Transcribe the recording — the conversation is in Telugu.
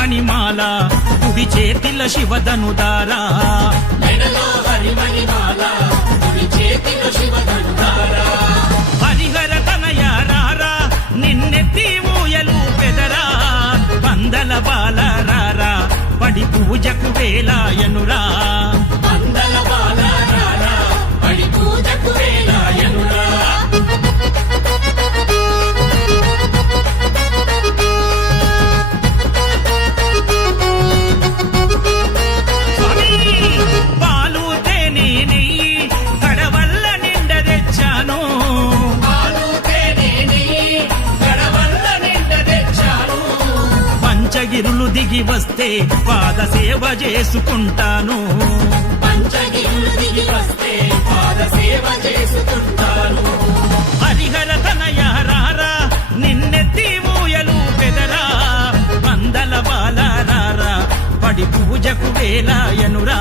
హరిమణిమాల కుడి చేతిల శివధనుదారా మెడలో హరిమణిమాల కుడి చేతిలో శివధనుదారా హరిహర తనయ రారా నిన్నెత్తి ఊయలు పెదరా పందల బాల రారా పడి పూజకు వేలాయనురా పందల బాల రారా పడి పూజకు వేలాయనురా పాలు తేనె నెయ్యి కడవల్ల నిండ తెచ్చాను పంచగిరులు దిగి వస్తే పాద సేవ చేసుకుంటాను పంచగిరులు దిగి వస్తే పాద సేవ చేసుకుంటాను హరిహర తనయ రారా నిన్నెత్తి ఊయలు పెదరా పందల బాల రారా పడి పూజకు వేలాయనురా